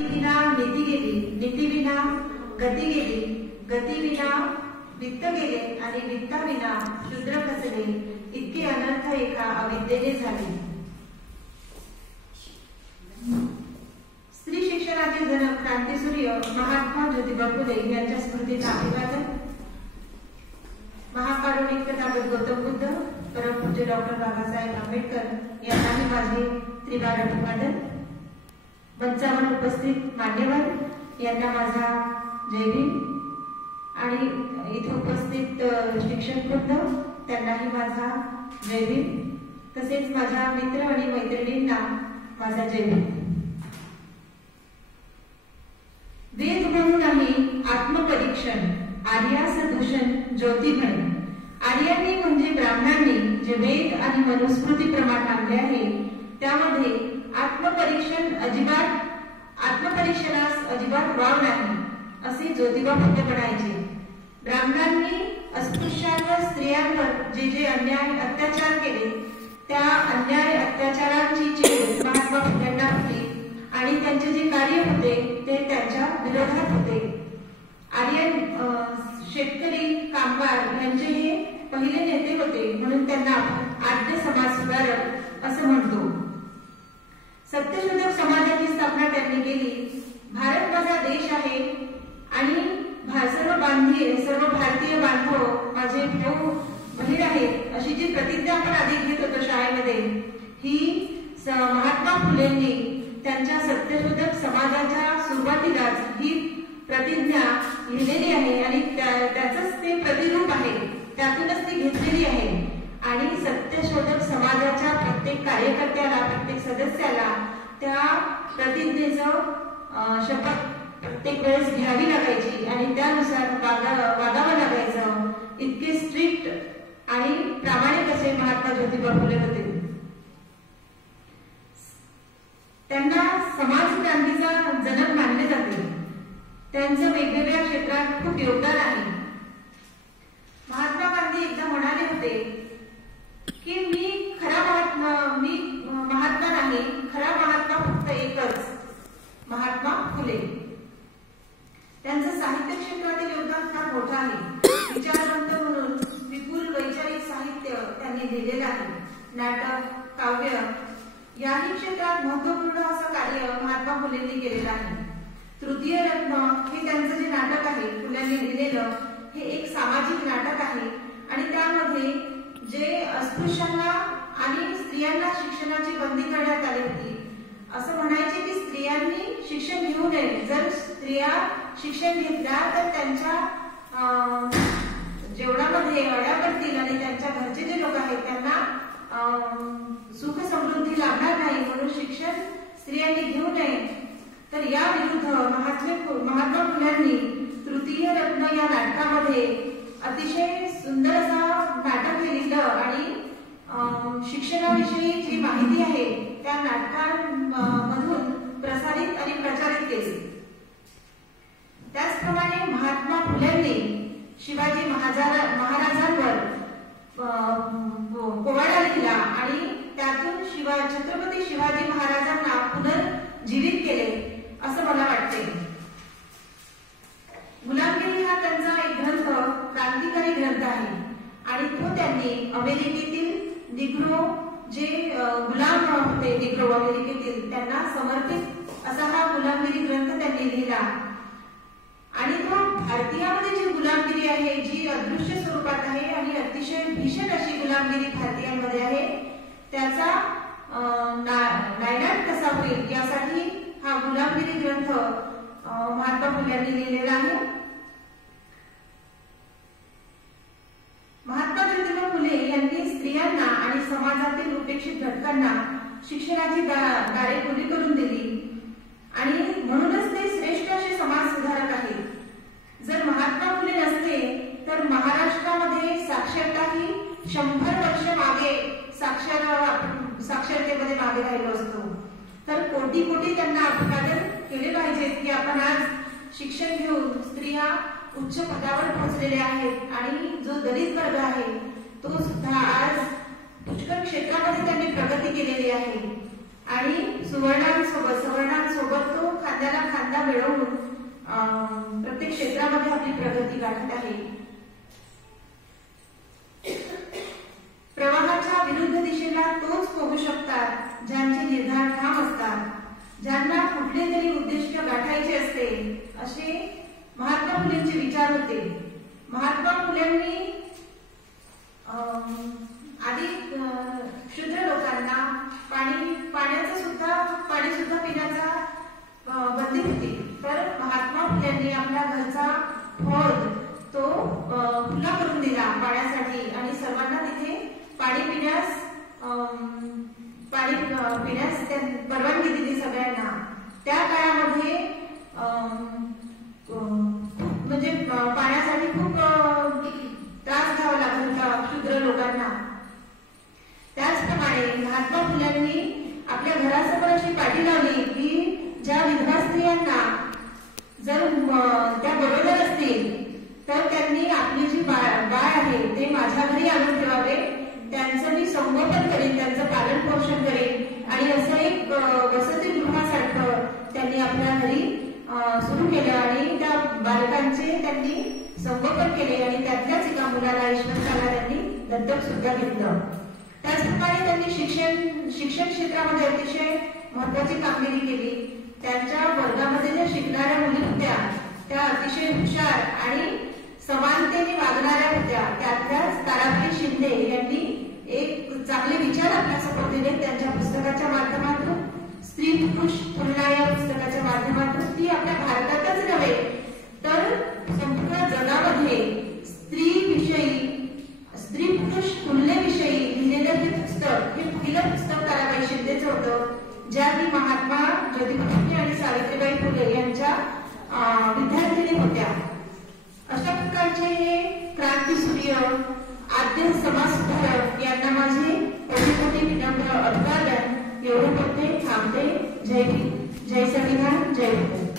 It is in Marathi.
गती विना नीती गेली, नीती विना गती गेली, गती विना वित्त गेले आणि वित्ताविना शूद्र खचले, इतके अनर्थ एका अविद्येने झाले. स्त्री शिक्षणाचे जनक क्रांतीसूर्य महात्मा ज्योतिबा फुले यांच्या स्मृतीला अभिवादन. महाकारुणिक तथागत गौतम बुद्ध परमपूज्य डॉक्टर बाबासाहेब आंबेडकर यांनाही माझे त्रिवार अभिवादन. मंचावर उपस्थित मान्यवर यांना माझा जय भीम आणि इथे उपस्थित शिक्षकवृंद त्यांनाही माझा जय भीम. तसेच माझ्या मित्र आणि मैत्रिणींना माझा जय भीम. वेद म्हणून नाही आत्मपरीक्षण, आर्यास दूषण ज्योतिमय. आर्यांनी म्हणजे ब्राह्मणांनी जे वेद आणि मनुस्मृती प्रमाण मानले आहे त्यामध्ये आत्मपरीक्षणास अजिबात वाव नाही असे ज्योतिबा फुले म्हणायचे. ब्राह्मणांनी अस्पृश्यांवर, स्त्रियांवर जे जे अन्याय अत्याचार केले त्या अन्याय अत्याचारांची चीड महात्मा फुल्यांना होती आणि त्यांचे जे कार्य होते ते त्यांच्या विरोधात होते. आर्यन शेतकरी, कामगार यांचे हे पहिले नेते होते म्हणून त्यांना आपण आद्य समाज सुधारक असं म्हणतो. सत्यशोधक समाजाची स्थापना त्यांनी केली. भारत माझा देश आहे आणि सर्व भारतीय बांधव माझे भाऊ बहीण आहेत अशी जी प्रतिज्ञा आपण आधी घेत होतो शाळेमध्ये, ही महात्मा फुलेंनी त्यांच्या सत्यशोधक समाजाच्या सुरुवातीलाच ही प्रतिज्ञा लिहिलेली आहे आणि त्याचंच ते प्रतिरूप आहे, त्यातूनच ती घेतलेली आहे. आणि सत्यशोधक समाजाच्या प्रत्येक कार्यकर्त्याला, प्रत्येक सदस्याला त्या प्रतिज्ञेचं शपथ प्रत्येक वेळेस घ्यावी लागायची आणि त्यानुसार वागावं लागायचं. इतके स्ट्रिक्ट आणि प्रामाणिक असे महात्मा ज्योतिबा फुले होते. त्यांना समाज क्रांतीचा जनक मानले जाते. त्यांचं वेगवेगळ्या क्षेत्रात खूप योगदान आहे. महात्मा गांधी एकदा म्हणाले होते की मी महात्मा नाही, खरा महात्मा फक्त एकच, महात्मा फुले. त्यांचं साहित्य क्षेत्रातील योगदान फार मोठं आहे. विचारवंत म्हणून विपुल वैचारिक साहित्य त्यांनी लिहिलेलं आहे. नाटक, काव्य याही क्षेत्रात महत्वपूर्ण असं कार्य महात्मा फुलेंनी केलेलं आहे. तृतीय रत्न हे त्यांचं जे नाटक आहे फुल्यांनी लिहिलेलं, हे एक सामाजिक नाटक आहे आणि त्यामध्ये जे अस्पृश्यांना आणि स्त्रियांना शिक्षणाची बंदी करण्यात आली होती. असं म्हणायचे की स्त्रियांनी शिक्षण घेऊ नये. जर स्त्रिया शिक्षण घेतल्या तर त्यांच्या जेवणामध्ये अड्या पडतील आणि त्यांच्या घरचे जे लोक आहेत त्यांना सुख समृद्धी लाभणार नाही, म्हणून शिक्षण स्त्रियांनी घेऊ नये. तर या विरुद्ध महात्मा फुल्यांनी तृतीय रत्न या नाटकामध्ये अतिशय सुंदर असं नाटक लिहिलं आणि शिक्षणाविषयी जी माहिती आहे त्या नाटकांमधून प्रसारित आणि प्रचारित केली. त्याचप्रमाणे महात्मा फुल्यांनी शिवाजी महाराजांवर पोवाडा लिहिला आणि त्यातून छत्रपती शिवाजी महाराजांना पुनर्जीवित केले असं मला वाटते. गुलामगिरी हा त्यांचा एक ग्रंथ, क्रांतिकारी ग्रंथ आहे आणि तो त्यांनी अमेरिकेतील निग्रो जे गुलाम होते, निग्रो अमेरिकेतील, त्यांना समर्पित असा हा गुलामगिरी ग्रंथ त्यांनी लिहिला. आणि तो भारतीयामध्ये जी गुलामगिरी आहे, जी अदृश्य स्वरूपात आहे आणि अतिशय भीषण अशी गुलामगिरी भारतीयांमध्ये आहे, त्याचा नायनाट कसा होईल यासाठी हा गुलामगिरी ग्रंथ महात्मा फुले यांनी लिहिलेला आहे. महात्मा ज्योतिबा फुले यांनी स्त्रियांना आणि समाजातील उपेक्षित घटकांना शिक्षणाची दारे खुली करून दिली आणि म्हणूनच ते श्रेष्ठ असे समाज सुधारक आहेत. जर महात्मा फुले नसते तर महाराष्ट्रामध्ये साक्षरता ही 100 वर्ष मागे साक्षरतेमध्ये मागे राहिलो असतो. तर कोटी कोटी त्यांना अभिवादन केले पाहिजे की आपण आज शिक्षण घेऊन स्त्रिया उच्च पदावर पोहोचलेल्या आहेत आणि जो दलित वर्ग आहे तो सुद्धा आज पुष्कळ क्षेत्रामध्ये त्यांनी प्रगती केलेली आहे आणि सवर्णांसोबत तो खांद्याला प्रत्येक क्षेत्रामध्ये आपली प्रगती गाठत आहे. प्रवाहाच्या विरुद्ध दिशेला तोच पोहू शकतात ज्यांचे निर्धार ठाम असतात, ज्यांना कुठले तरी उद्दिष्ट गाठायचे असते, असे महात्मा फुलेंचे विचार होते. महात्मा फुलेंनी आधी क्षुद्र लोकांना पाणी सुद्धा पिण्याचा बंदी होती. तर महात्मा फुलेंनी आपल्या घरचा हौद तो खुला करून दिला पाण्यासाठी आणि सर्वांना तिथे पाणी पिण्यास परवानगी दिली सगळ्यांना. त्या काळामध्ये म्हणजे पाण्यासाठी खूप त्रास घ्यावा लागत होता क्षुद्र लोकांना. त्याचप्रमाणे महात्मा फुलेंनी आपल्या घरासमोर अशी पाटी लावली की ज्या विधवा स्त्रियांना जर त्या बरोबर असतील तर त्यांनी आपली जी बाळ आहे ते माझ्या घरी आणून ठेवावे, त्यांचं मी संगोपन करेन, त्यांचं पालन पोषण करेन. आणि असं एक वसतिगृहासारखं त्यांनी आपल्या घरी सुरू केलं आणि त्या बालकांचे त्यांनी संगोपन केले आणि त्यातल्याच एका मुलाला ईश्वरला त्यांनी दत्तक सुद्धा घेतलं. त्याचप्रमाणे त्यांनी शिक्षण क्षेत्रामध्ये अतिशय महत्वाची कामगिरी केली. त्यांच्या वर्गामध्ये ज्या शिकणाऱ्या मुली होत्या त्या अतिशय हुशार आणि समानतेने वागणाऱ्या होत्या. त्यातल्याच ताराबाई शिंदे यांनी एक चांगले विचार आपल्या समोर दिले. त्यांच्या पुस्तकाच्या माध्यमातून स्त्री पुरुष तुलना या पुस्तकाच्या माध्यमातून ती आपल्या भारतातच नव्हे तर संपूर्ण जगामध्ये स्त्री पुरुष तुलनेविषयी लिहिलेलं हे पहिलं पुस्तक ताराबाई शिंदेचं होतं, ज्या की महात्मा ज्योतिबा फुले आणि सावित्रीबाई फुले यांच्या विद्यार्थिनी होत्या. अशा प्रकारचे हे क्रांतीसूर्य आद्य समाजसुधारक यांना माझे कोटी विनम्र अभिवादन. एवढं बोलते, थांबते. जय हिंद, जय संविधान, जय भारत.